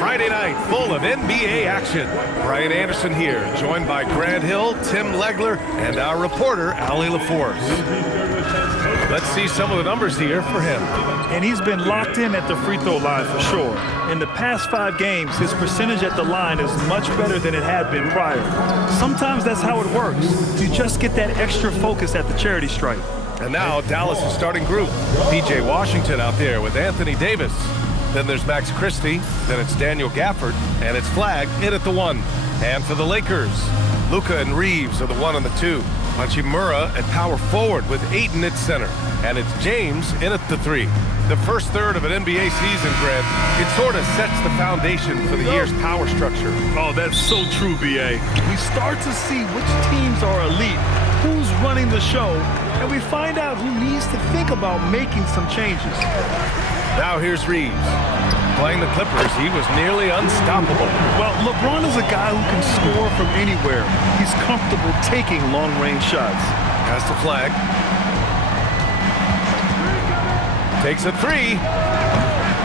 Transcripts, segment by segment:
Friday night full of NBA action. Brian Anderson here, joined by Grant Hill, Tim Legler, and our reporter, Allie LaForce. Let's see some of the numbers here for him. And he's been locked in at the free throw line for sure. In the past 5 games, his percentage at the line is much better than it had been prior. Sometimes that's how it works. You just get that extra focus at the charity stripe. And now Dallas' starting group. P.J. Washington out there with Anthony Davis. Then there's Max Christie. Then it's Daniel Gafford. And it's Flagg in at the 1. And for the Lakers, Luka and Reeves are the 1 and the 2. Hachimura at power forward with Ayton at center. And it's James in at the 3. The first third of an NBA season, Grant, it sort of sets the foundation for the year's power structure. Oh, that's so true, B.A. We start to see which teams are elite, who's running the show, and we find out who needs to think about making some changes. Now here's Reeves. Playing the Clippers, he was nearly unstoppable. Well, LeBron is a guy who can score from anywhere. He's comfortable taking long-range shots. Pass to Flagg. Takes a 3.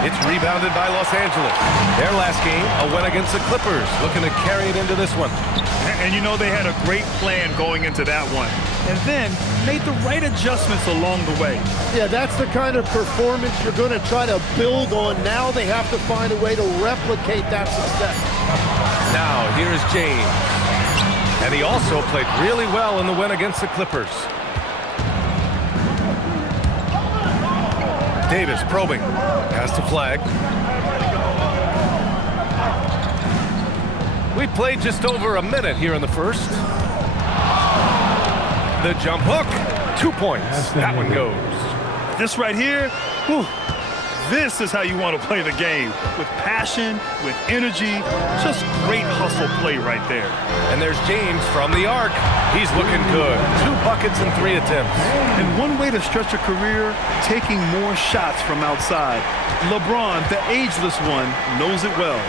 It's rebounded by Los Angeles. Their last game, a win against the Clippers, looking to carry it into this one. And you know they had a great plan going into that one. And then made the right adjustments along the way. Yeah, that's the kind of performance you're going to try to build on. Now they have to find a way to replicate that success. Now here's James. And he also played really well in the win against the Clippers. Davis probing. Pass to Flagg. We played just over a minute here in the first. The jump hook. 2 points. That one goes. This right here, whew, this is how you want to play the game. With passion, with energy, just great hustle play right there. And there's James from the arc. He's looking good. 2 buckets and 3 attempts. And one way to stretch a career, taking more shots from outside. LeBron, the ageless one, knows it well.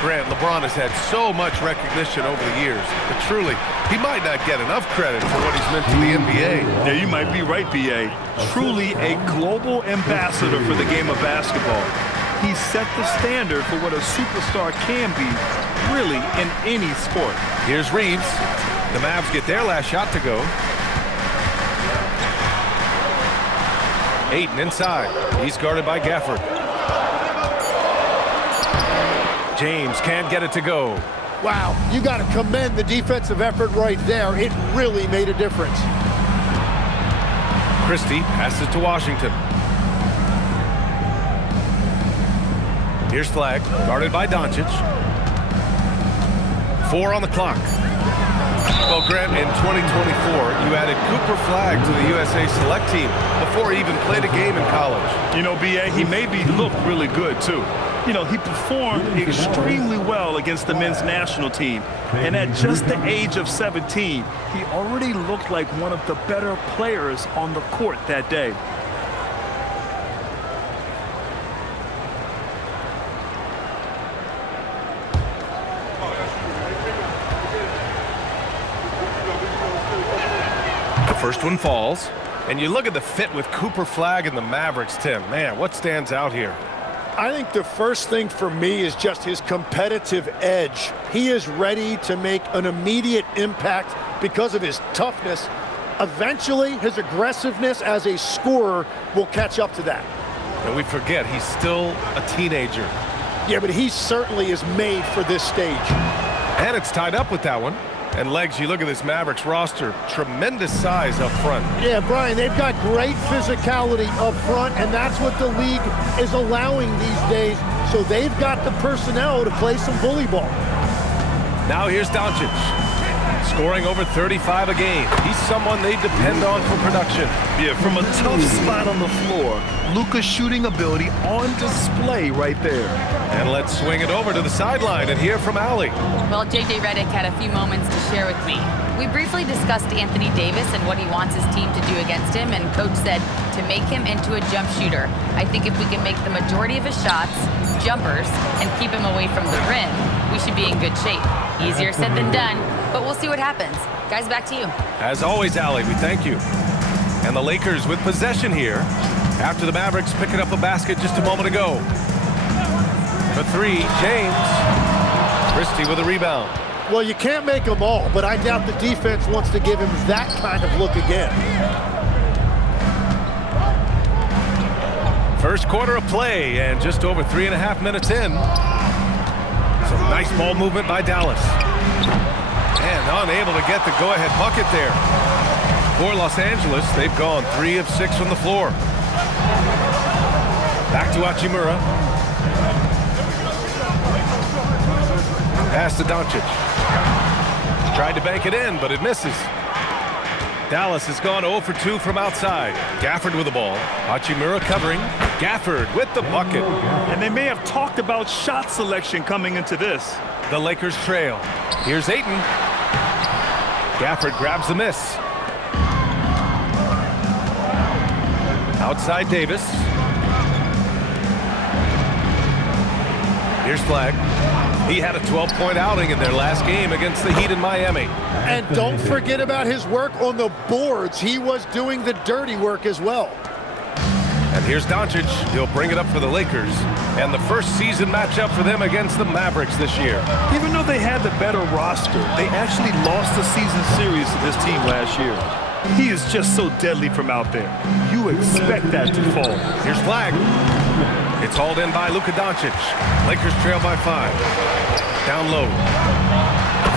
Grant, LeBron has had so much recognition over the years, but truly, he might not get enough credit for what he's meant to the NBA. Yeah, you might be right, B.A. Truly a global ambassador for the game of basketball. He set the standard for what a superstar can be, really, in any sport. Here's Reeves. The Mavs get their last shot to go. Ayton inside. He's guarded by Gafford. James can't get it to go. Wow, you got to commend the defensive effort right there. It really made a difference. Christie passes to Washington. Here's Flagg, guarded by Doncic. 4 on the clock. Well, Grant, in 2024, you added Cooper Flagg to the USA Select team before he even played a game in college. You know, B.A., he maybe looked really good, too. You know, he performed extremely well against the men's national team. And at just the age of 17, he already looked like one of the better players on the court that day. The first one falls. And you look at the fit with Cooper Flagg and the Mavericks, Tim. Man, what stands out here? I think the first thing for me is just his competitive edge. He is ready to make an immediate impact because of his toughness. Eventually, his aggressiveness as a scorer will catch up to that. And we forget, he's still a teenager. Yeah, but he certainly is made for this stage. And it's tied up with that one. And Legs, you look at this Mavericks roster, tremendous size up front. Yeah, Brian, they've got great physicality up front, and that's what the league is allowing these days. So they've got the personnel to play some bully ball. Now here's Doncic, scoring over 35 a game. He's someone they depend on for production. Yeah, from a tough spot on the floor, Luka's shooting ability on display right there. And let's swing it over to the sideline and hear from Allie. Well, J.J. Redick had a few moments to share with me. We briefly discussed Anthony Davis and what he wants his team to do against him, and Coach said to make him into a jump shooter. I think if we can make the majority of his shots jumpers and keep him away from the rim, we should be in good shape. Easier said than done, but we'll see what happens. Guys, back to you. As always, Allie, we thank you. And the Lakers with possession here after the Mavericks picking up a basket just a moment ago. For 3, James. Christie with a rebound. Well, you can't make them all, but I doubt the defense wants to give him that kind of look again. First quarter of play, and just over 3.5 minutes in. Some nice ball movement by Dallas. And unable to get the go-ahead bucket there. For Los Angeles, they've gone 3 of 6 from the floor. Back to Hachimura. Pass to Doncic. Tried to bank it in, but it misses. Dallas has gone 0 for 2 from outside. Gafford with the ball. Hachimura covering. Gafford with the bucket. And they may have talked about shot selection coming into this. The Lakers trail. Here's Ayton. Gafford grabs the miss. Outside Davis. Here's Flagg. He had a 12-point outing in their last game against the Heat in Miami. And don't forget about his work on the boards. He was doing the dirty work as well. And here's Doncic. He'll bring it up for the Lakers. And the first season matchup for them against the Mavericks this year. Even though they had the better roster, they actually lost the season series to this team last year. He is just so deadly from out there. You expect that to fall. Here's Flagg. It's hauled in by Luka Doncic. Lakers trail by 5. Down low.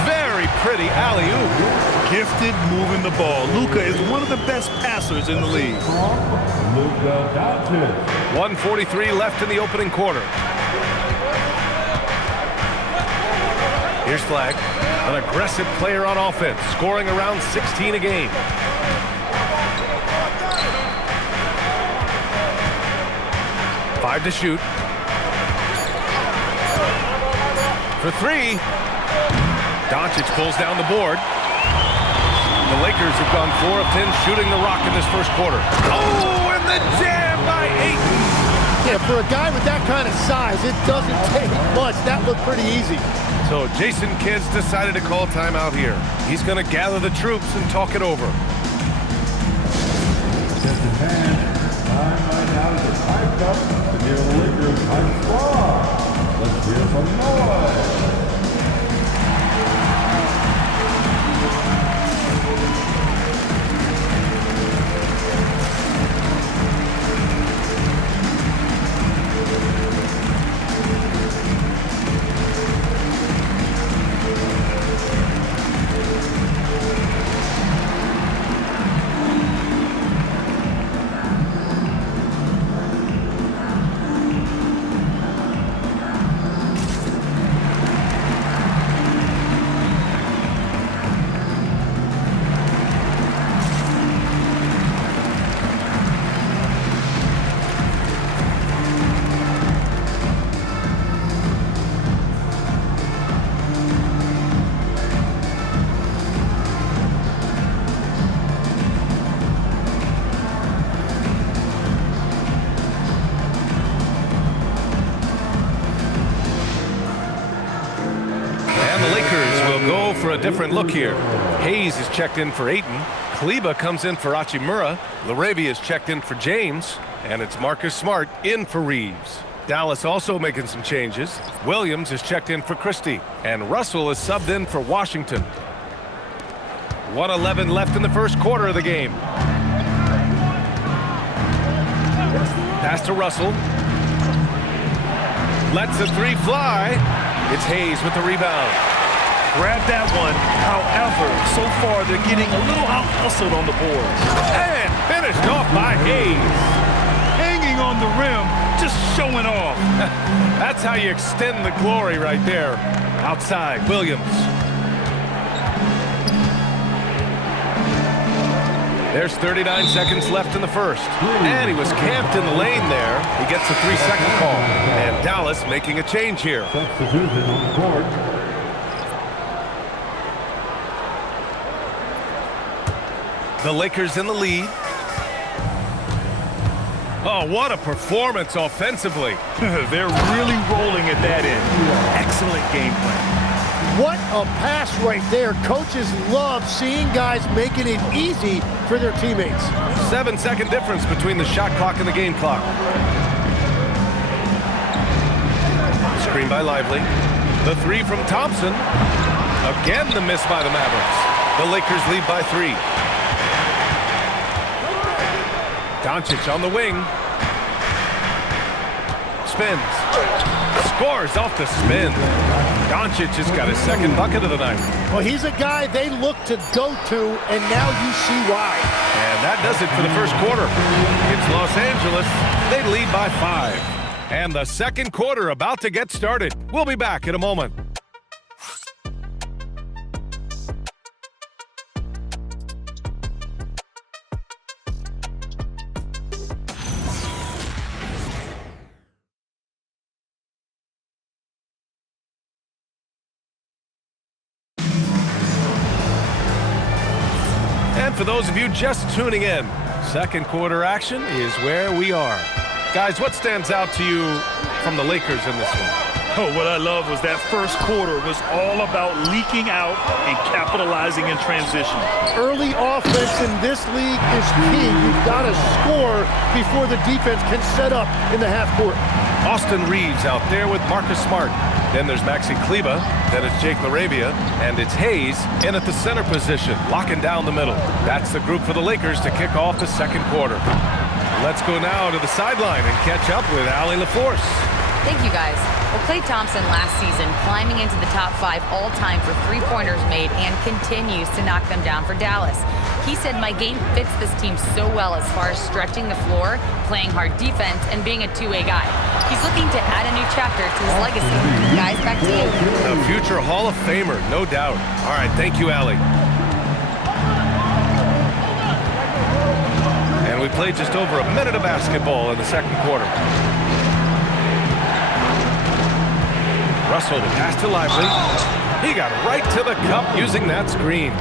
Very pretty alley-oop. Gifted moving the ball. Luka is one of the best passers in the league. 1:43 left in the opening quarter. Here's Flagg, an aggressive player on offense, scoring around 16 a game. Five to shoot. For 3. Doncic pulls down the board. The Lakers have gone 4 of 10 shooting the rock in this first quarter. Oh, and the jam by Ayton. Yeah, for a guy with that kind of size, it doesn't take much. That looked pretty easy. So Jason Kidd's decided to call timeout here. He's going to gather the troops and talk it over. Let's hear some noise. For a different look here. Hayes is checked in for Ayton. Kleba comes in for Hachimura. Laravia is checked in for James. And it's Marcus Smart in for Reeves. Dallas also making some changes. Williams is checked in for Christie. And Russell is subbed in for Washington. 1:11 left in the first quarter of the game. Pass to Russell. Lets the 3 fly. It's Hayes with the rebound. Grab that one. However, so far they're getting a little out-hustled on the boards. And finished off by Hayes. Hanging on the rim, just showing off. That's how you extend the glory right there. Outside, Williams. There's 39 seconds left in the first. And he was camped in the lane there. He gets a 3-second call. And Dallas making a change here. Substitution on the court. The Lakers in the lead. Oh, what a performance offensively. They're really rolling at that end. Excellent game plan. What a pass right there. Coaches love seeing guys making it easy for their teammates. 7-second difference between the shot clock and the game clock. Screen by Lively. The three from Thompson. Again, the miss by the Mavericks. The Lakers lead by 3. Doncic on the wing. Spins. Scores off the spin. Doncic has got his second bucket of the night. Well, he's a guy they look to go to, and now you see why. And that does it for the first quarter. It's Los Angeles. They lead by 5. And the second quarter about to get started. We'll be back in a moment. And for those of you just tuning in, second quarter action is where we are. Guys, what stands out to you from the Lakers in this one? Oh, what I love was that first quarter was all about leaking out and capitalizing in transition. Early offense in this league is key. You've got to score before the defense can set up in the half court. Austin Reeves out there with Marcus Smart. Then there's Maxi Kleba. Then it's Jake LaRavia. And it's Hayes in at the center position, locking down the middle. That's the group for the Lakers to kick off the second quarter. Let's go now to the sideline and catch up with Allie LaForce. Thank you, guys. Well, Klay Thompson last season climbing into the top 5 all-time for three-pointers made and continues to knock them down for Dallas. He said, my game fits this team so well as far as stretching the floor, playing hard defense, and being a two-way guy. He's looking to add a new chapter to his legacy. Guys, back to you. A future Hall of Famer, no doubt. All right, thank you, Allie. And we played just over a minute of basketball in the second quarter. Russell, the pass to Lively. He got right to the cup using that screen.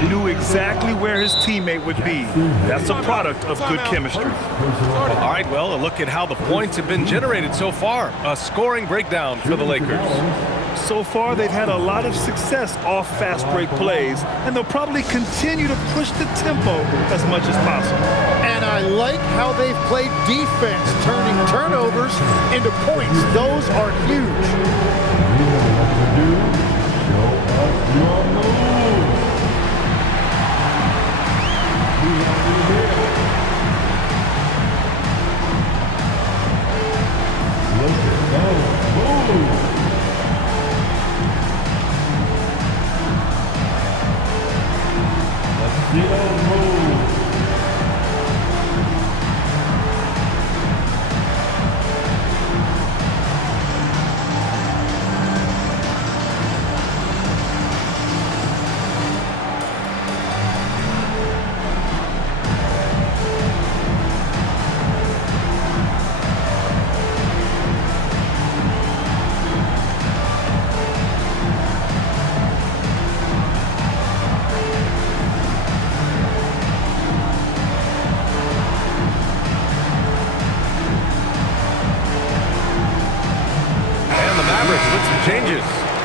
He knew exactly where his teammate would be. That's a product of good chemistry. All right, well, a look at how the points have been generated so far. A scoring breakdown for the Lakers. So far, they've had a lot of success off fast break plays, and they'll probably continue to push the tempo as much as possible. And I like how they've played defense, turning turnovers into points. Those are huge. Changes.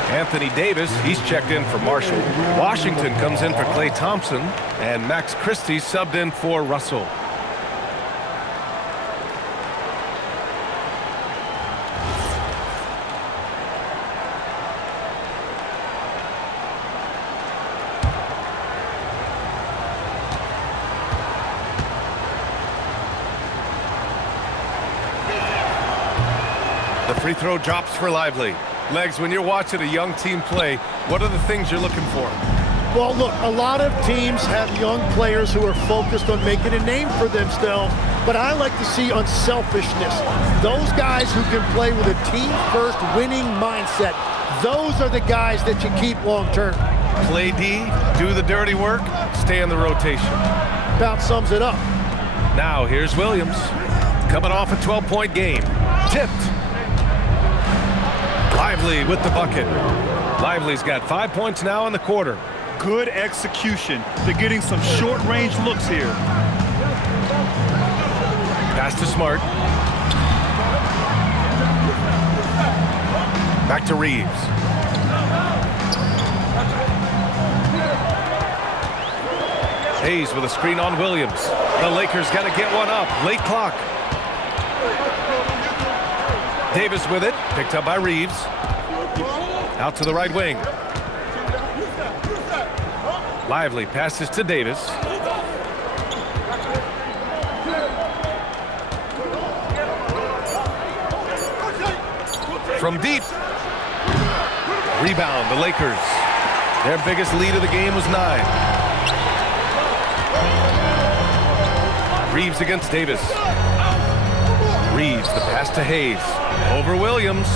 Anthony Davis, he's checked in for Marshall. Washington comes in for Klay Thompson. And Max Christie subbed in for Russell. The free throw drops for Lively. Legs, when you're watching a young team play, what are the things you're looking for? Well, look, a lot of teams have young players who are focused on making a name for themselves, but I like to see unselfishness. Those guys who can play with a team-first winning mindset, those are the guys that you keep long-term. Play D, do the dirty work, stay in the rotation. About sums it up. Now, here's Williams. Coming off a 12-point game. Tipped. Lively with the bucket. Lively's got 5 points now in the quarter. Good execution. They're getting some short-range looks here. Pass to Smart. Back to Reeves. Hayes with a screen on Williams. The Lakers got to get one up. Late clock. Davis with it. Picked up by Reeves. Out to the right wing. Lively passes to Davis. From deep. Rebound, the Lakers. Their biggest lead of the game was 9. Reeves against Davis. Reeves, the pass to Hayes. Over Williams.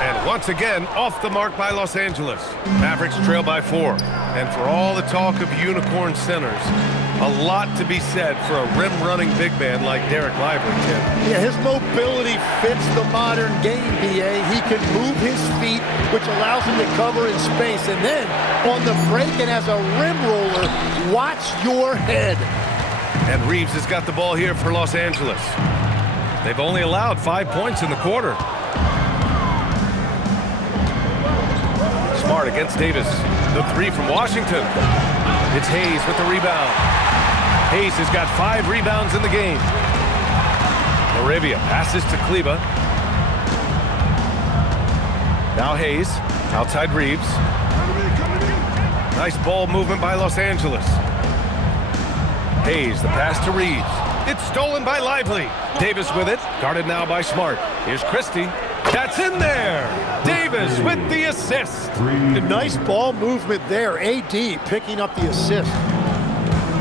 And once again, off the mark by Los Angeles. Mavericks trail by 4. And for all the talk of unicorn centers, a lot to be said for a rim-running big man like Derek Lively, Tim. Yeah, his mobility fits the modern game, B.A. He can move his feet, which allows him to cover in space. And then, on the break and as a rim roller, watch your head. And Reeves has got the ball here for Los Angeles. They've only allowed 5 points in the quarter. Smart against Davis. The 3 from Washington. It's Hayes with the rebound. Hayes has got 5 rebounds in the game. Moravia passes to Kleba. Now Hayes, outside Reeves. Nice ball movement by Los Angeles. Hayes, the pass to Reeves. It's stolen by Lively. Davis with it, guarded now by Smart. Here's Christie. That's in there. Davis with the assist. A nice ball movement there. A.D. picking up the assist.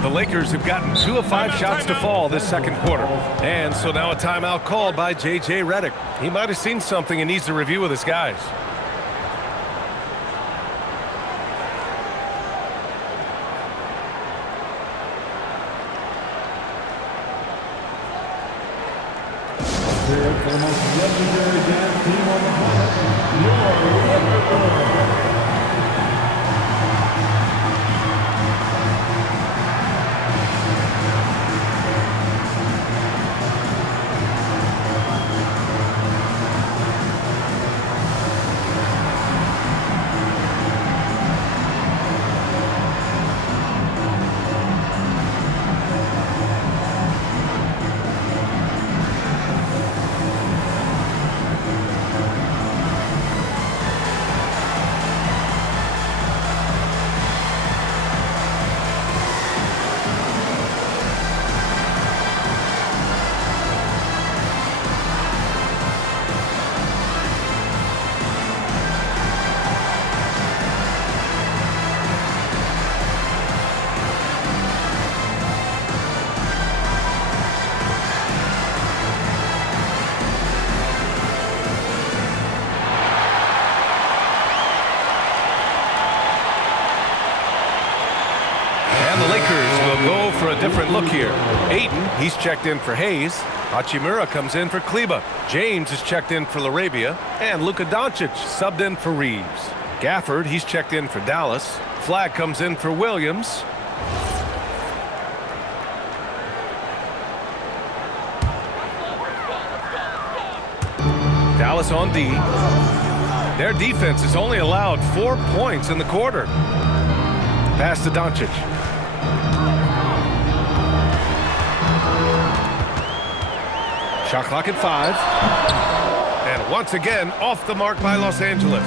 The Lakers have gotten 2 of 5 shots to fall this second quarter. And so now a timeout called by J.J. Redick. He might have seen something and needs to review with his guys. For the most legendary dance team on the planet, your Go for a different look here. Ayton, he's checked in for Hayes. Hachimura comes in for Kleba. James is checked in for Laravia. And Luka Doncic subbed in for Reeves. Gafford, he's checked in for Dallas. Flagg comes in for Williams. Dallas on D. Their defense has only allowed 4 points in the quarter. Pass to Doncic. Shot clock at 5. And once again, off the mark by Los Angeles.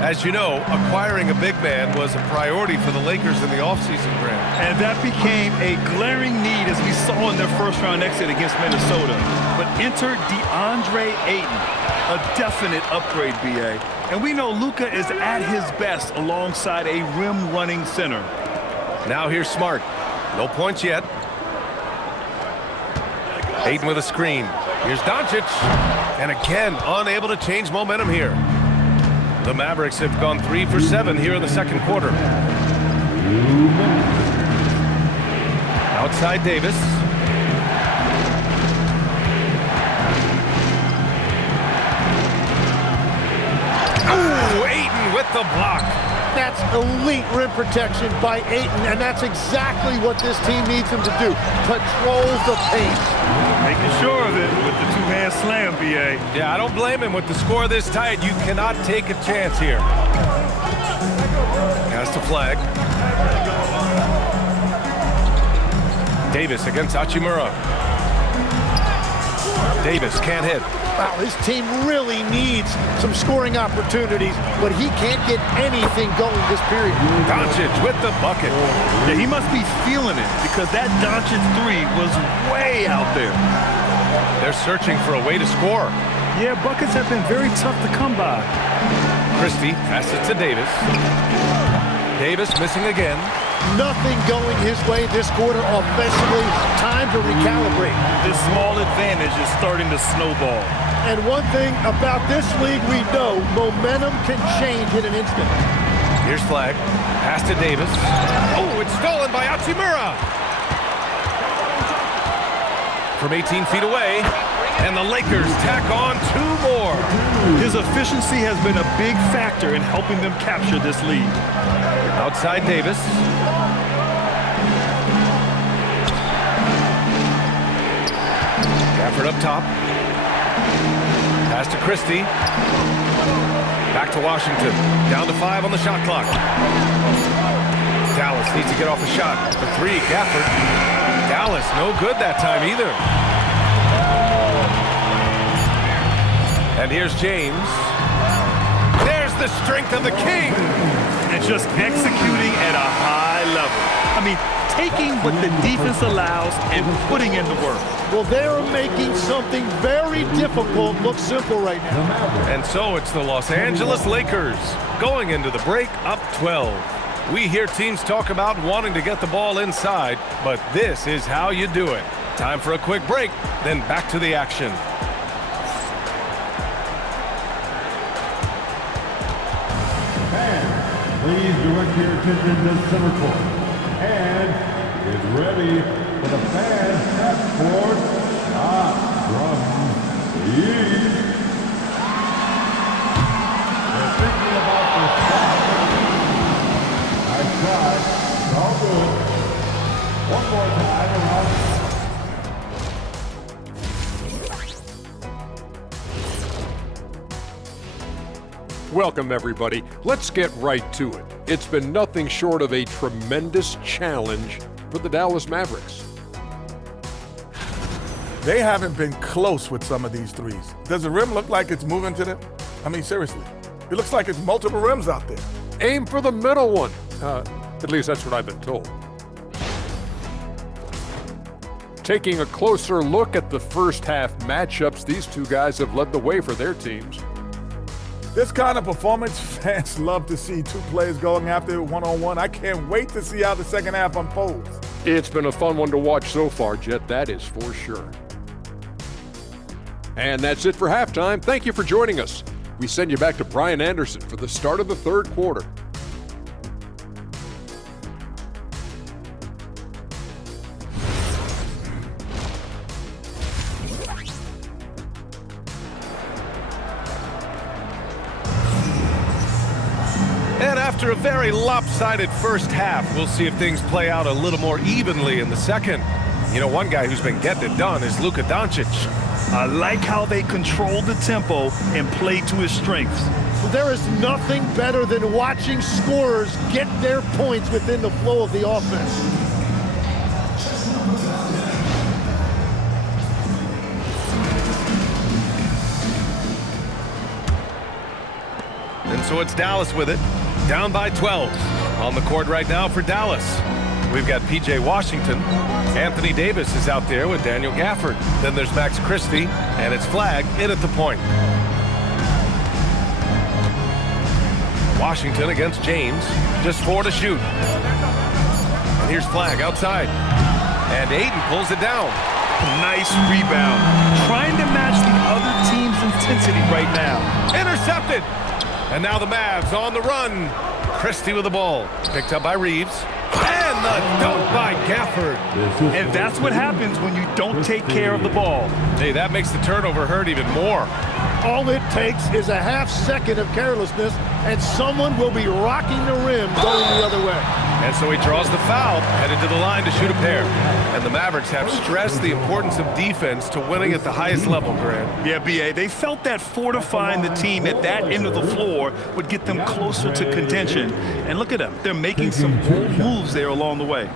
As you know, acquiring a big man was a priority for the Lakers in the offseason, Grant. And that became a glaring need as we saw in their first-round exit against Minnesota. But enter DeAndre Ayton, a definite upgrade, B.A. And we know Luka is at his best alongside a rim-running center. Now here's Smart. No points yet. Ayton with a screen. Here's Doncic. And again, unable to change momentum here. The Mavericks have gone 3 for 7 here in the second quarter. Outside Davis. Ooh, Ayton with the block. That's elite rim protection by Ayton, and that's exactly what this team needs him to do. Control the paint. Making sure of it with the two-hand slam, B.A. Yeah, I don't blame him. With the score this tight, you cannot take a chance here. Pass to Flagg. Davis against Hachimura. Davis can't hit. Wow, his team really needs some scoring opportunities, but he can't get anything going this period. Doncic with the bucket. Yeah, he must be feeling it because that Doncic three was way out there. They're searching for a way to score. Yeah, buckets have been very tough to come by. Christie passes it to Davis. Davis missing again. Nothing going his way this quarter offensively. Time to recalibrate. This small advantage is starting to snowball. And one thing about this league we know, momentum can change in an instant. Here's Flag. Pass to Davis. Oh, it's stolen by Hachimura. From 18 feet away. And the Lakers tack on 2 more. His efficiency has been a big factor in helping them capture this lead. Outside Davis. Gafford up top. Pass to Christie. Back to Washington. Down to 5 on the shot clock. Dallas needs to get off a shot. For 3, Gafford. Dallas no good that time either. And here's James. There's the strength of the King. And just executing at a high level. I mean, taking what the defense allows and putting in the work. Well, they're making something very difficult look simple right now. And so it's the Los Angeles Lakers going into the break up 12. We hear teams talk about wanting to get the ball inside, but this is how you do it. Time for a quick break, then back to the action. Please direct your attention to center court. And is ready for the fan half-court shot from the East. They're thinking about the shot. Nice try. It's all good. One more time around. Welcome, everybody. Let's get right to it. It's been nothing short of a tremendous challenge for the Dallas Mavericks. They haven't been close with some of these threes. Does the rim look like it's moving to them? I mean, seriously. It looks like it's multiple rims out there. Aim for the middle one. At least that's what I've been told. Taking a closer look at the first half matchups, these two guys have led the way for their teams. This kind of performance, fans love to see 2 players going after it one-on-one. I can't wait to see how the second half unfolds. It's been a fun one to watch so far, Jet, that is for sure. And that's it for halftime. Thank you for joining us. We send you back to Brian Anderson for the start of the third quarter. And after a very lopsided first half, we'll see if things play out a little more evenly in the second. You know, one guy who's been getting it done is Luka Doncic. I like how they control the tempo and play to his strengths. Well, there is nothing better than watching scorers get their points within the flow of the offense. And so it's Dallas with it, down by 12. On the court right now for Dallas. We've got P.J. Washington. Anthony Davis is out there with Daniel Gafford. Then there's Max Christie, and it's Flag in at the point. Washington against James, just 4 to shoot. And here's Flag outside. And Aiden pulls it down. Nice rebound. Trying to match the other team's intensity right now. Intercepted. And now the Mavs on the run. Christie with the ball. Picked up by Reeves. And the dunk by Gafford. And that's what happens when you don't take care of the ball. Hey, that makes the turnover hurt even more. All it takes is a half second of carelessness, and someone will be rocking the rim going the other way. And so he draws the foul, headed to the line to shoot a pair. And the Mavericks have stressed the importance of defense to winning at the highest level, Grant. Yeah, B.A., they felt that fortifying the team at that end of the floor would get them closer to contention. And look at them. They're making some bold moves there along the way.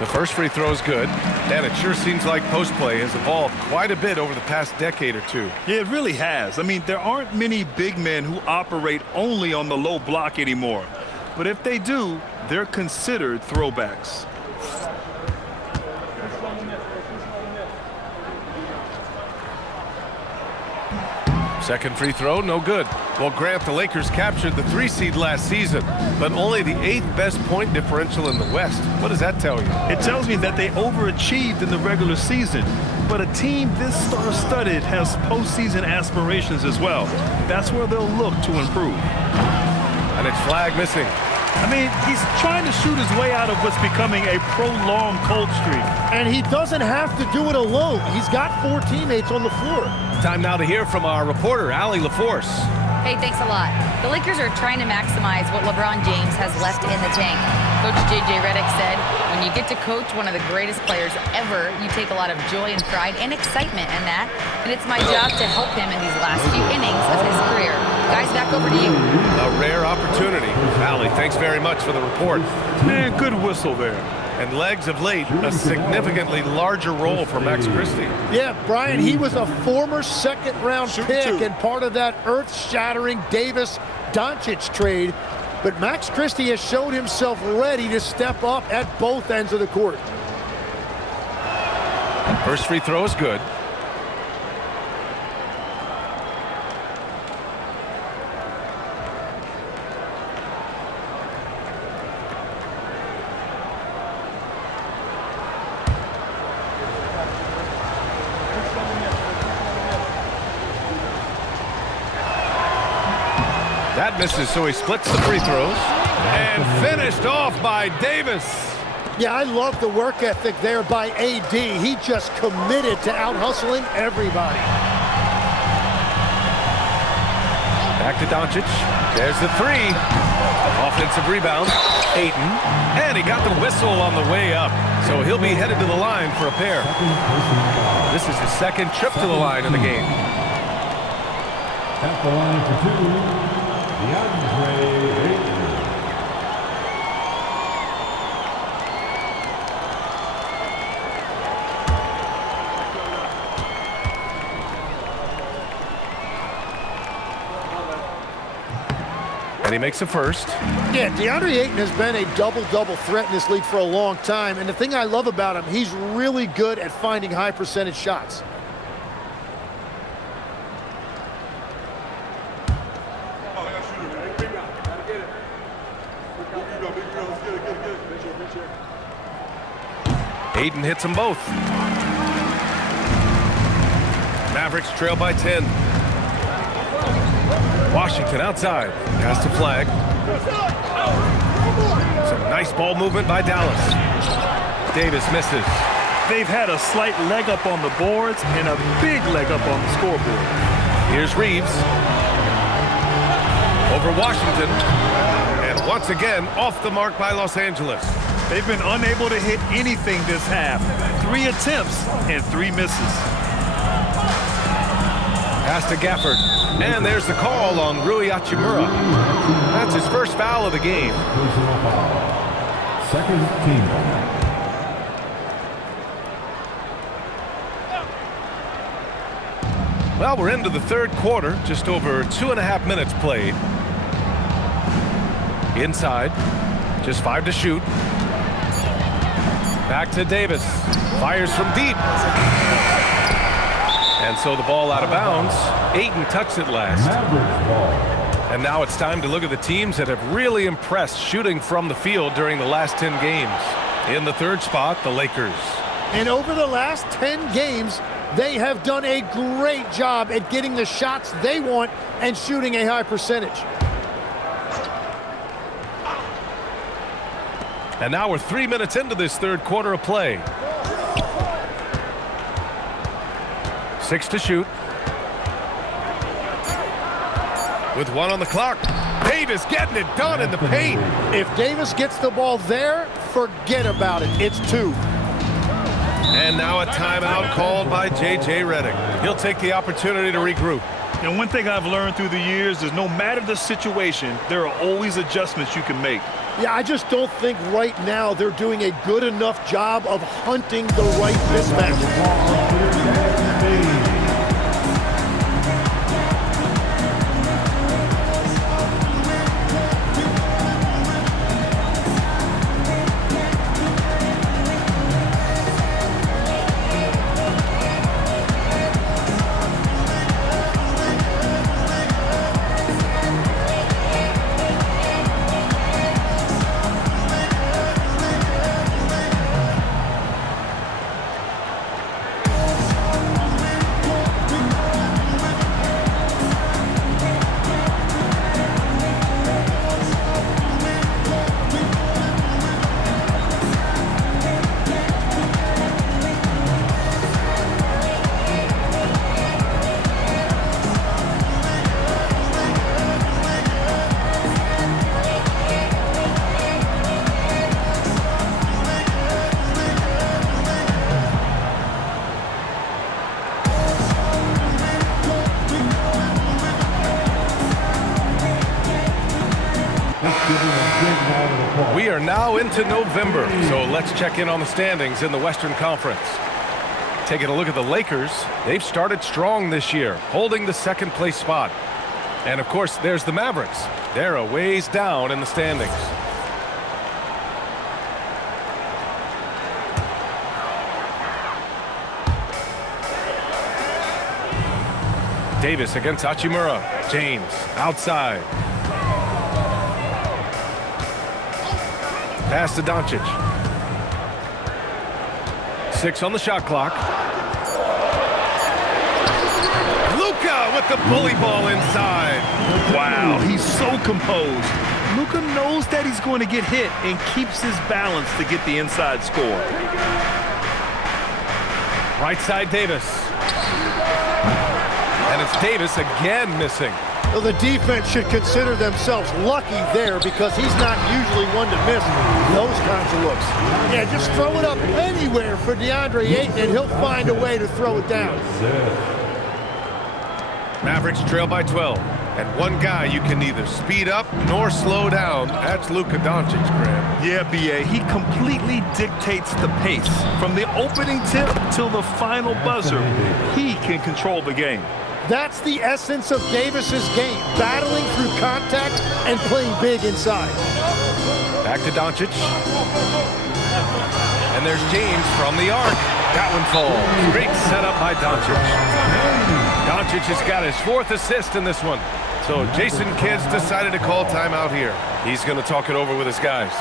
The first free throw is good, and it sure seems like post play has evolved quite a bit over the past decade or two. Yeah, it really has. I mean, there aren't many big men who operate only on the low block anymore. But if they do, they're considered throwbacks. Second free throw, no good. Well, Grant, the Lakers captured the 3 seed last season, but only the 8th best point differential in the West. What does that tell you? It tells me that they overachieved in the regular season. But a team this star-studded has postseason aspirations as well. That's where they'll look to improve. And it's flag missing. I mean, he's trying to shoot his way out of what's becoming a prolonged cold streak. And he doesn't have to do it alone. He's got 4 teammates on the floor. Time now to hear from our reporter, Allie LaForce. Hey, thanks a lot. The Lakers are trying to maximize what LeBron James has left in the tank. Coach J.J. Redick said, when you get to coach one of the greatest players ever, you take a lot of joy and pride and excitement in that. And it's my job to help him in these last few innings of his career. Guys, back over to you. A rare opportunity. Allie, thanks very much for the report. Man, good whistle there. And legs of late, a significantly larger role for Max Christie. Yeah, Brian, he was a former second-round pick and part of that earth-shattering Davis-Doncic trade. But Max Christie has shown himself ready to step up at both ends of the court. First free throw is good. That misses, so he splits the free throws. And finished off by Davis. Yeah, I love the work ethic there by AD. He just committed to out-hustling everybody. Back to Doncic. There's the 3. Offensive rebound. Ayton. And he got the whistle on the way up. So he'll be headed to the line for a pair. This is his second trip to the line in the game. At the line for 2. And he makes a first. Yeah, DeAndre Ayton has been a double-double threat in this league for a long time. And the thing I love about him, he's really good at finding high-percentage shots. Ayton hits them both. Mavericks trail by 10. Washington outside. Pass to Flag. Some nice ball movement by Dallas. Davis misses. They've had a slight leg up on the boards and a big leg up on the scoreboard. Here's Reeves. Over Washington. And once again, off the mark by Los Angeles. They've been unable to hit anything this half. 3 attempts and 3 misses. Pass to Gafford. And there's the call on Rui Hachimura. That's his first foul of the game. Personal foul. Second team foul. Well, we're into the third quarter. Just over 2.5 minutes played. Inside. Just 5 to shoot. Back to Davis. Fires from deep. And so the ball out of bounds. Ayton touched it last. Mavericks ball. And now it's time to look at the teams that have really impressed shooting from the field during the last 10 games. In the third spot, the Lakers. And over the last 10 games, they have done a great job at getting the shots they want and shooting a high percentage. And now we're 3 minutes into this third quarter of play. 6 to shoot. With 1 on the clock. Davis getting it done in the paint. If Davis gets the ball there, forget about it. It's 2. And now a timeout called by J.J. Redick. He'll take the opportunity to regroup. And one thing I've learned through the years is no matter the situation, there are always adjustments you can make. Yeah, I just don't think right now they're doing a good enough job of hunting the right mismatch. We are now into November, so let's check in on the standings in the Western Conference. Taking a look at the Lakers, they've started strong this year, holding the second place spot. And of course, there's the Mavericks. They're a ways down in the standings. Davis against Hachimura. James outside. Pass to Doncic. 6 on the shot clock. Luka with the bully ball inside. Wow, he's so composed. Luka knows that he's going to get hit and keeps his balance to get the inside score. Right side Davis. And it's Davis again missing. Well, the defense should consider themselves lucky there because he's not usually one to miss those kinds of looks. Yeah, just throw it up anywhere for DeAndre Ayton and he'll find a way to throw it down. Mavericks trail by 12. And one guy you can neither speed up nor slow down. That's Luka Doncic, Graham. Yeah, B.A., he completely dictates the pace. From the opening tip till the final buzzer, he can control the game. That's the essence of Davis's game, battling through contact and playing big inside. Back to Doncic. And there's James from the arc. That one falls. Great setup by Doncic. Doncic has got his 4th assist in this one. So Jason Kidd's decided to call timeout here. He's going to talk it over with his guys.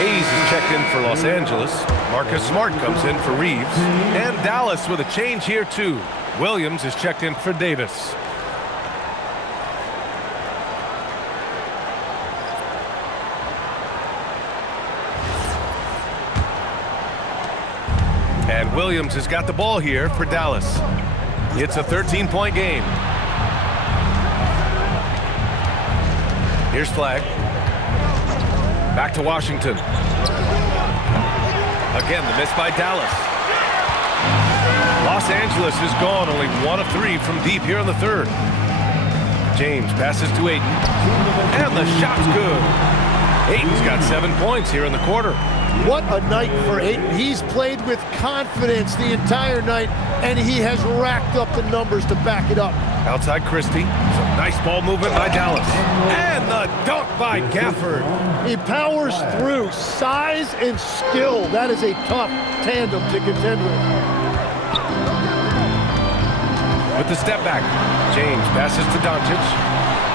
Hayes is checked in for Los Angeles. Marcus Smart comes in for Reeves. And Dallas with a change here, too. Williams is checked in for Davis. And Williams has got the ball here for Dallas. It's a 13-point game. Here's Flagg. Back to Washington. Again, the miss by Dallas. Los Angeles is gone, only 1 of 3 from deep here in the 3rd. James passes to Ayton. And the shot's good. Ayton's got 7 points here in the quarter. What a night for Ayton. He's played with confidence the entire night, and he has racked up the numbers to back it up. Outside Christie. Some nice ball movement by Dallas. And the dunk by Gafford. He powers through. Size and skill. That is a tough tandem to contend with. With the step back, James passes to Doncic.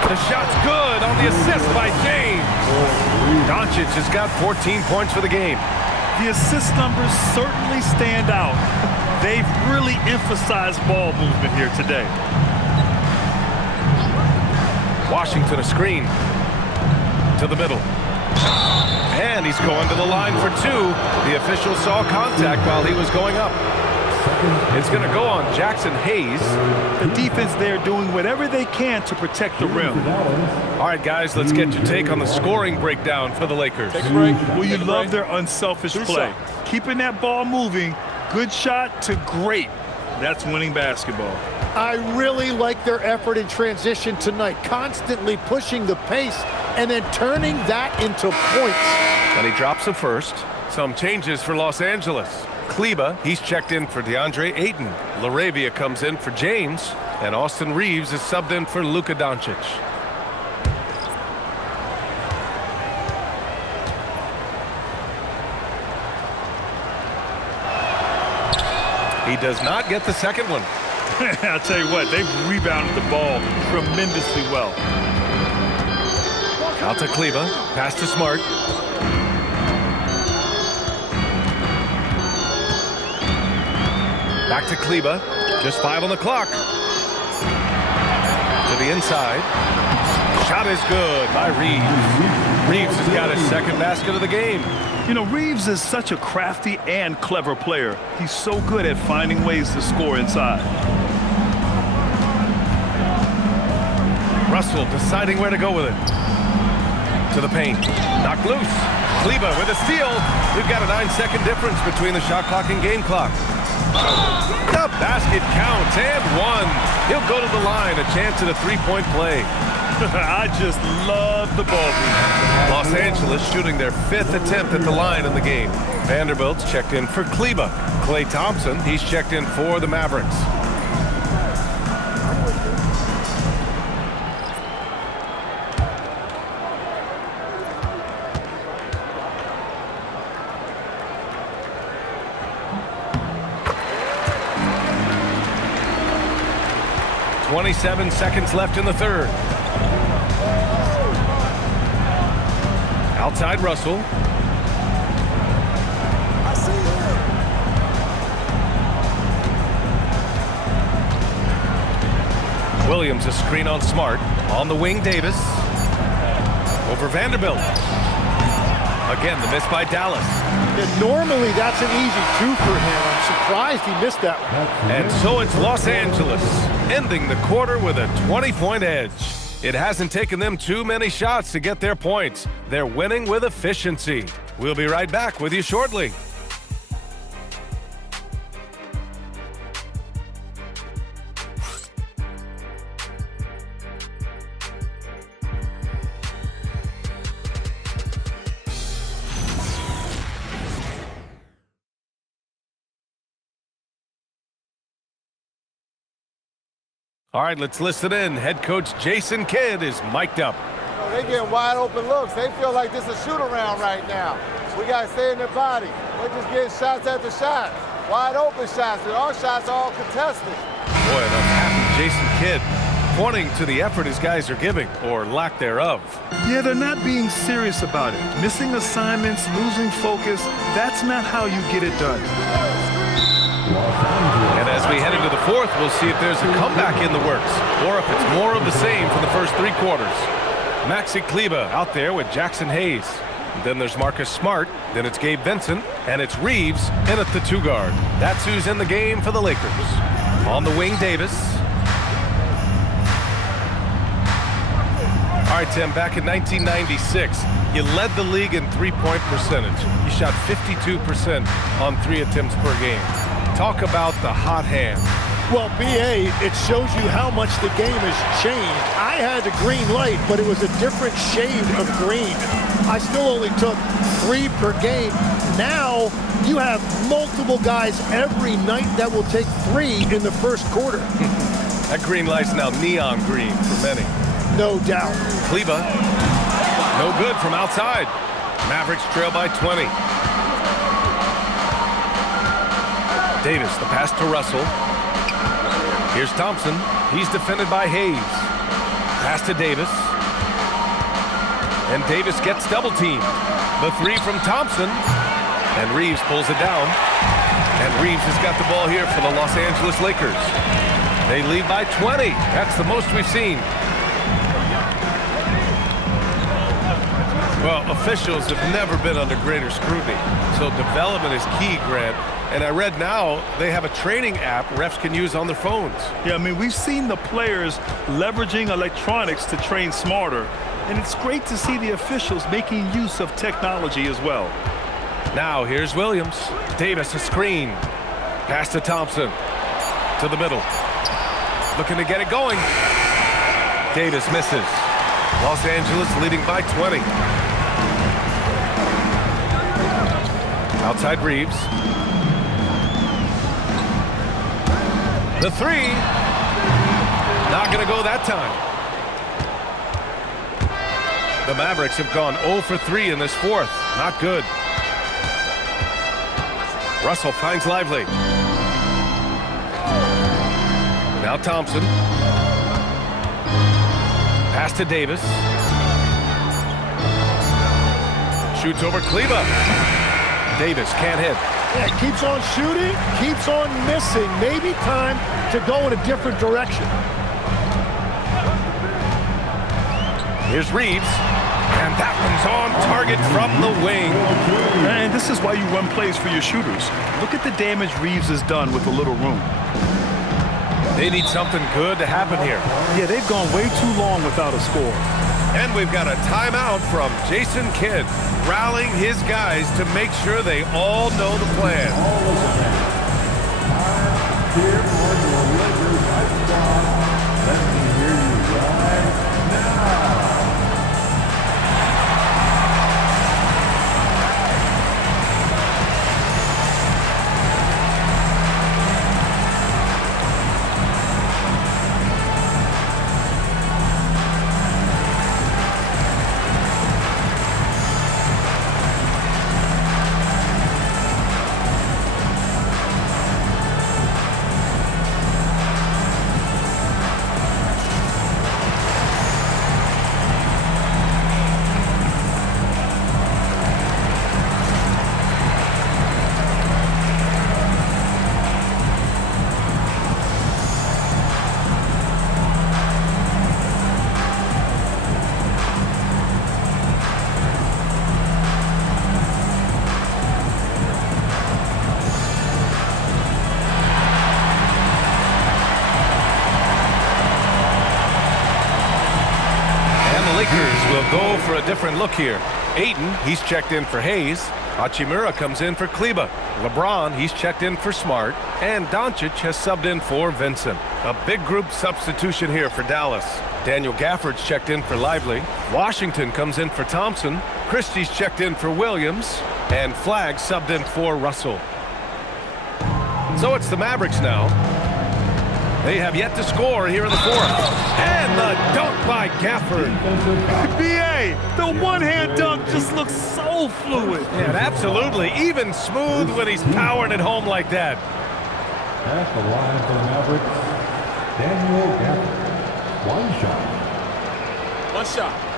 The shot's good on the assist by James. Doncic has got 14 points for the game. The assist numbers certainly stand out. They've really emphasized ball movement here today. Washington a screen to the middle. And he's going to the line for two. The official saw contact while he was going up. It's going to go on Jackson Hayes. The defense there doing whatever they can to protect the rim. All right, guys, let's get your take on the scoring breakdown for the Lakers. Take a break. Well, you love their unselfish play. Keeping that ball moving, good shot to great. That's winning basketball. I really like their effort in transition tonight, constantly pushing the pace and then turning that into points. And he drops the first. Some changes for Los Angeles. Kleba, he's checked in for DeAndre Ayton. LaRavia comes in for James. And Austin Reeves is subbed in for Luka Doncic. He does not get the second one. I'll tell you what, they've rebounded the ball tremendously well. Out to Kleba, pass to Smart. Back to Kleba, just 5 on the clock. To the inside. Shot is good by Reeves. Reeves has got his second basket of the game. You know, Reeves is such a crafty and clever player. He's so good at finding ways to score inside. Russell deciding where to go with it. To the paint. Knocked loose. Kleba with a steal. We've got a 9-second difference between the shot clock and game clock. The basket counts and one. He'll go to the line. A chance at a three-point play. I just love the ball movement. Los Angeles shooting their 5th attempt at the line in the game. Vanderbilt's checked in for Kleba. Klay Thompson, he's checked in for the Mavericks. .27 seconds left in the third. Outside Russell. I see him. Williams a screen on Smart. On the wing, Davis. Over Vanderbilt. Again, the miss by Dallas. And normally that's an easy two for him. I'm surprised he missed that one. And so it's Los Angeles ending the quarter with a 20-point edge. It hasn't taken them too many shots to get their points. They're winning with efficiency. We'll be right back with you shortly. All right, let's listen in. Head coach Jason Kidd is mic'd up. They getting wide open looks. They feel like this is a shoot around right now. We got to stay in their body. They're just getting shots after shots. Wide open shots. And our shots are all contested. Boy, and I'm happy Jason Kidd pointing to the effort his guys are giving, or lack thereof. Yeah, they're not being serious about it. Missing assignments, losing focus, that's not how you get it done. And as we head into the fourth, we'll see if there's a comeback in the works, or if it's more of the same for the first three quarters. Maxi Kleba out there with Jackson Hayes. Then there's Marcus Smart. Then it's Gabe Vincent. And it's Reeves in at the two guard. That's who's in the game for the Lakers. On the wing, Davis. All right, Tim, back in 1996, you led the league in three-point percentage. You shot 52% on 3 attempts per game. Talk about the hot hand. Well, BA, it shows you how much the game has changed. I had a green light, but it was a different shade of green. I still only took 3 per game. Now you have multiple guys every night that will take 3 in the first quarter. That green light's now neon green for many. No doubt. Kleba, no good from outside. Mavericks trail by 20. Davis, the pass to Russell. Here's Thompson. He's defended by Hayes. Pass to Davis. And Davis gets double teamed. The 3 from Thompson. And Reeves pulls it down. And Reeves has got the ball here for the Los Angeles Lakers. They lead by 20. That's the most we've seen. Well, officials have never been under greater scrutiny. So development is key, Grant. And I read now they have a training app refs can use on their phones. Yeah, I mean, we've seen the players leveraging electronics to train smarter. And it's great to see the officials making use of technology as well. Now here's Williams. Davis a screen. Pass to Thompson. To the middle. Looking to get it going. Davis misses. Los Angeles leading by 20. Outside Reeves. The 3. Not going to go that time. The Mavericks have gone 0 for 3 in this fourth. Not good. Russell finds Lively. Now Thompson. Pass to Davis. Shoots over Kleba. Davis can't hit. Yeah, keeps on shooting, keeps on missing. Maybe time to go in a different direction. Here's Reeves. And that one's on target from the wing. And this is why you run plays for your shooters. Look at the damage Reeves has done with a little room. They need something good to happen here. Yeah, they've gone way too long without a score. And we've got a timeout from Jason Kidd, rallying his guys to make sure they all know the plan. Here on your Lakers High Squad. Let me hear you right now. Go for a different look here. Ayton, he's checked in for Hayes. Hachimura comes in for Kleba. LeBron, he's checked in for Smart. And Doncic has subbed in for Vincent. A big group substitution here for Dallas. Daniel Gafford's checked in for Lively. Washington comes in for Thompson. Christie's checked in for Williams. And Flagg subbed in for Russell. So it's the Mavericks now. They have yet to score here in the fourth. And the dunk by Gafford. B.A., the one-hand dunk just looks so fluid. Yeah, absolutely. Even smooth when he's powering it home like that. At the line for the Mavericks, Daniel Gafford. One shot. One shot.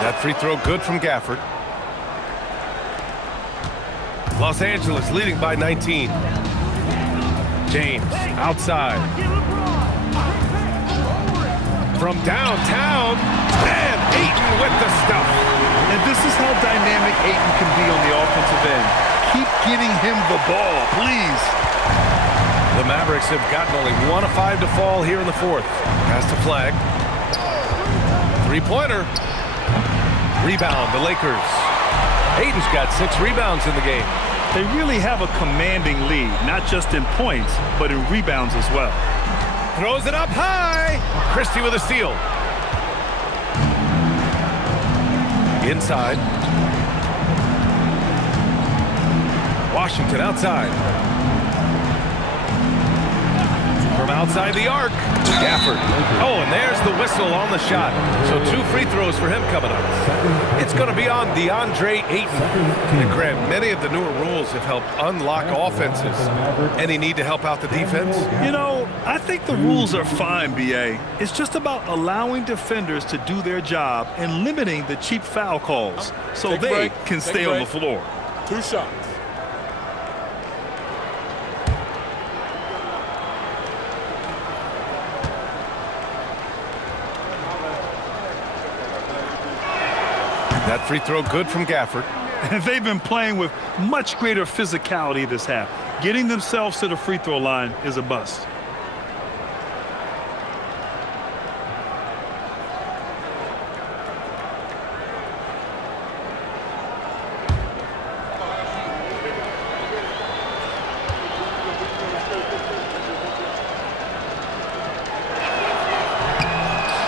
That free throw good from Gafford. Los Angeles leading by 19. James outside. From downtown, and Ayton with the stuff. And this is how dynamic Ayton can be on the offensive end. Keep getting him the ball, please. The Mavericks have gotten only 1 of 5 to fall here in the fourth. Pass to Flagg. Three-pointer. Rebound, the Lakers. Ayton's got 6 rebounds in the game. They really have a commanding lead, not just in points, but in rebounds as well. Throws it up high. Christie with a steal. Inside. Washington outside. From outside the arc, Gafford. Oh, and there's the whistle on the shot. So 2 free throws for him coming up. It's going to be on DeAndre Ayton. And Grant, many of the newer rules have helped unlock offenses. Any need to help out the defense? You know, I think the rules are fine, B.A. It's just about allowing defenders to do their job and limiting the cheap foul calls so they can stay on the floor. 2 shots. That free throw good from Gafford. And they've been playing with much greater physicality this half. Getting themselves to the free throw line is a bust.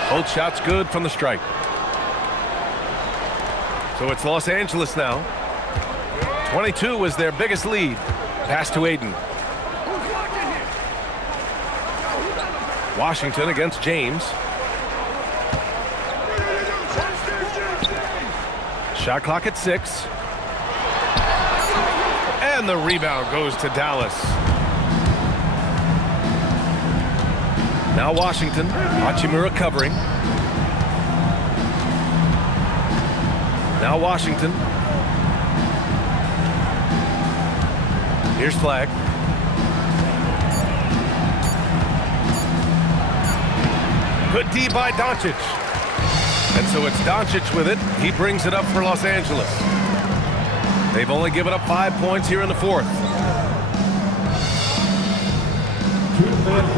Both shots good from the strike. So it's Los Angeles now. 22 was their biggest lead. Pass to Ayton. Washington against James. Shot clock at 6. And the rebound goes to Dallas. Now Washington. Hachimura covering. Now Washington. Here's Flag. Good D by Doncic. And so it's Doncic with it. He brings it up for Los Angeles. They've only given up 5 points here in the 4th.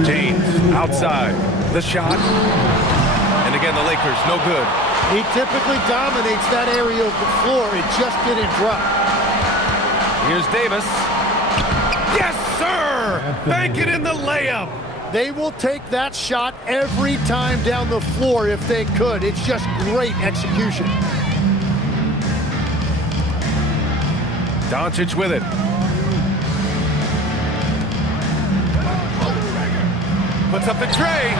James outside. The shot. And again, the Lakers, no good. He typically dominates that area of the floor. It just didn't drop. Here's Davis. Yes, sir! Bank it in the layup. They will take that shot every time down the floor if they could. It's just great execution. Doncic with it. Puts up the tray.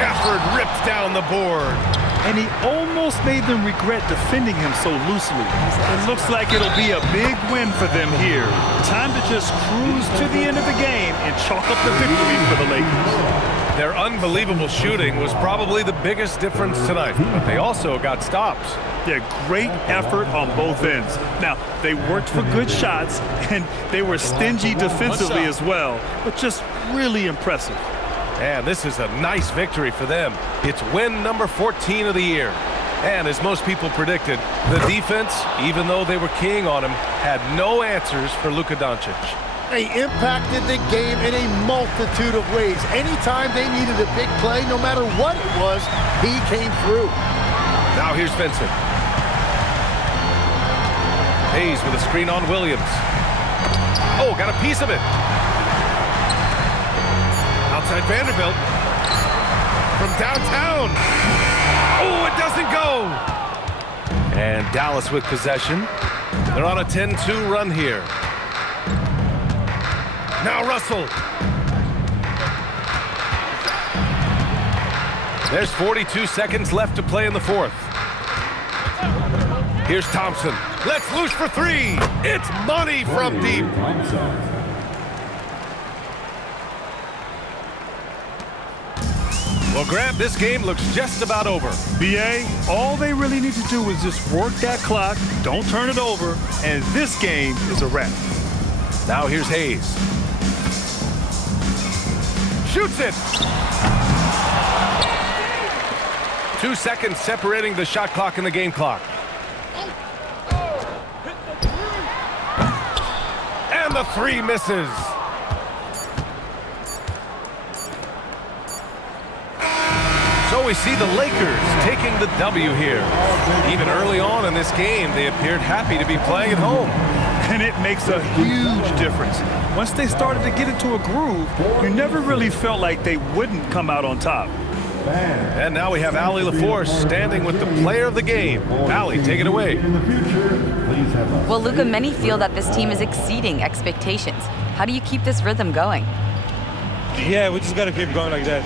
Gafford ripped down the board. And he almost made them regret defending him so loosely. It looks like it'll be a big win for them here. Time to just cruise to the end of the game and chalk up the victory for the Lakers. Their unbelievable shooting was probably the biggest difference tonight, but they also got stops. Yeah, great effort on both ends. Now, they worked for good shots, and they were stingy defensively as well, but just really impressive. And this is a nice victory for them. It's win number 14 of the year. And as most people predicted, the defense, even though they were keying on him, had no answers for Luka Doncic. They impacted the game in a multitude of ways. Anytime they needed a big play, no matter what it was, he came through. Now here's Vincent. Hayes with a screen on Williams. Oh, got a piece of it. Outside Vanderbilt. From downtown. Oh, it doesn't go. And Dallas with possession. They're on a 10-2 run here. Now Russell. There's 42 seconds left to play in the 4th. Here's Thompson. Let's loose for 3. It's money from deep. Well, Grant, this game looks just about over. B.A., all they really need to do is just work that clock, don't turn it over, and this game is a wrap. Now here's Hayes. Shoots it. 2 seconds separating the shot clock and the game clock. And the 3 misses. So we see the Lakers taking the W here. Even early on in this game, they appeared happy to be playing at home. and it makes a huge difference. Once they started to get into a groove, you never really felt like they wouldn't come out on top. And now we have Allie LaForce standing with the player of the game. Allie, take it away. Well, Luka, many feel that this team is exceeding expectations. How do you keep this rhythm going? Yeah, we just got to keep going like that.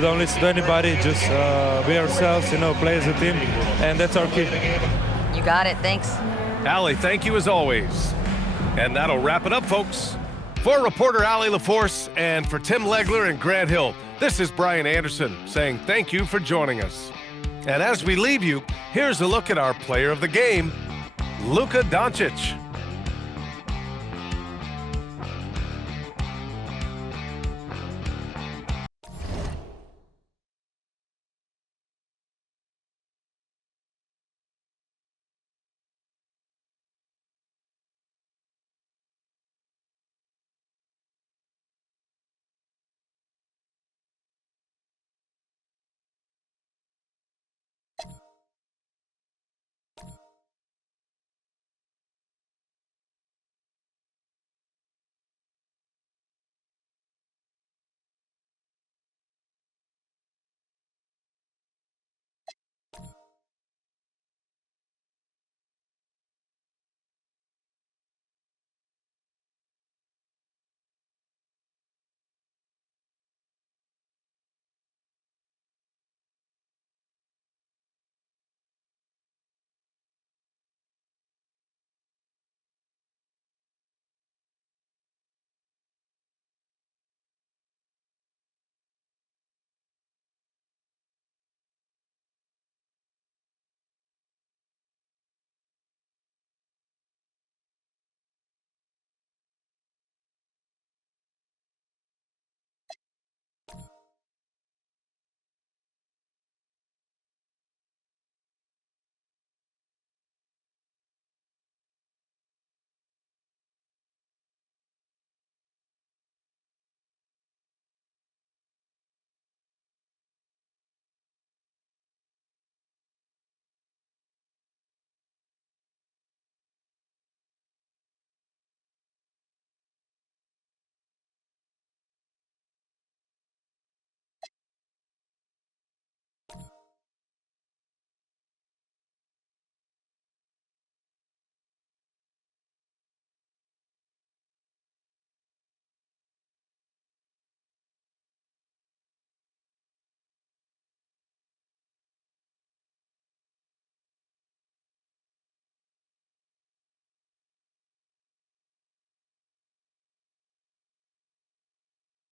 Don't listen to anybody. Just be ourselves. Play as a team, and that's our key. You got it. Thanks. Allie, thank you as always. And that'll wrap it up, folks. For reporter Allie LaForce and for Tim Legler and Grant Hill, this is Brian Anderson saying thank you for joining us. And as we leave you, here's a look at our player of the game, Luka Doncic.